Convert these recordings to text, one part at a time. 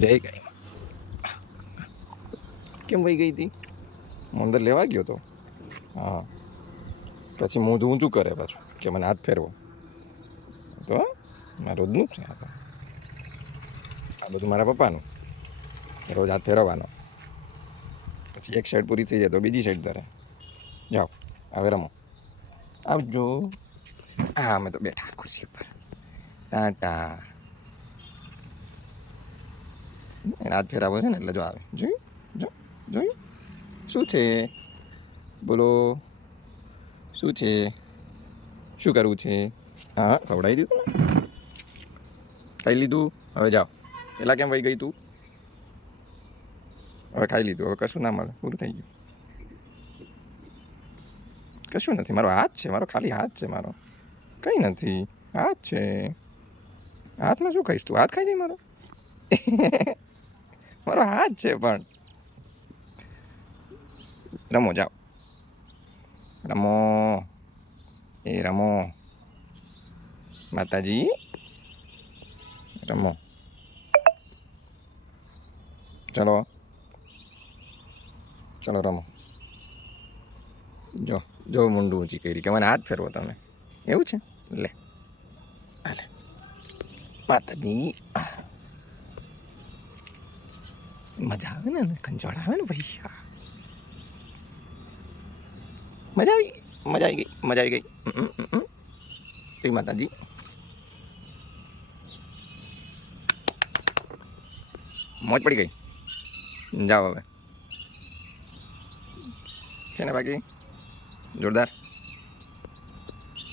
જઈ ગઈ. કેમ વહી ગઈ હતી? હું અંદર લેવા ગયો તો. હા, પછી મોઢું ઊંચું કરે પાછું કે મને હાથ ફેરવો. તો મારા રોજનું જ છે આ તો. આ બધું મારા પપ્પાનું રોજ હાથ ફેરવવાનો. પછી એક સાઈડ પૂરી થઈ જાય તો બીજી સાઈડ ધરે. જાઓ હવે રમો. આવજો. હા અમે તો બેઠા ખુરશી પર. ટાટા. એને હાથ ફેરાવો છે ને એટલે જો આવે. જોયું જોયું શું છે? બોલો શું છે? શું કરવું છે? હા ખવડાવી દીધું ને. ખાઈ લીધું. હવે જાઓ. પેલા કેમ વહી ગઈ તું? હવે ખાઈ લીધું. હવે કશું ના મળે. પૂરું થઈ ગયું. કશું નથી. મારો હાથ છે. મારો ખાલી હાથ છે. મારો કંઈ નથી. હાથ છે. હાથમાં શું ખાઈશ તું? હાથ ખાઈ જાય મારો. મારો હાથ છે પણ. રમો જાઓ. રમો. એ રમો. માતાજી રમો. ચલો ચલો રમો. જો જો મુંડું ઊંચી કરી કે મને હાથ ફેરવો તમે. એવું છે? લે હાલે માતાજી. મજા આવે ને ખંજવાળ આવે ને ભાઈ. મજા આવી ગઈ. મજા આવી ગઈ. મજા આવી ગઈ. જય માતાજી. મોજ પડી ગઈ. જાઓ હવે છે ને બાકી જોરદાર.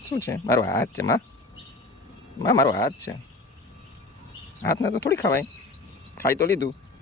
શું છે? મારો હાથ છે માં. મારો હાથ છે. હાથને તો થોડી ખવાય. ખાઈ તો લીધું.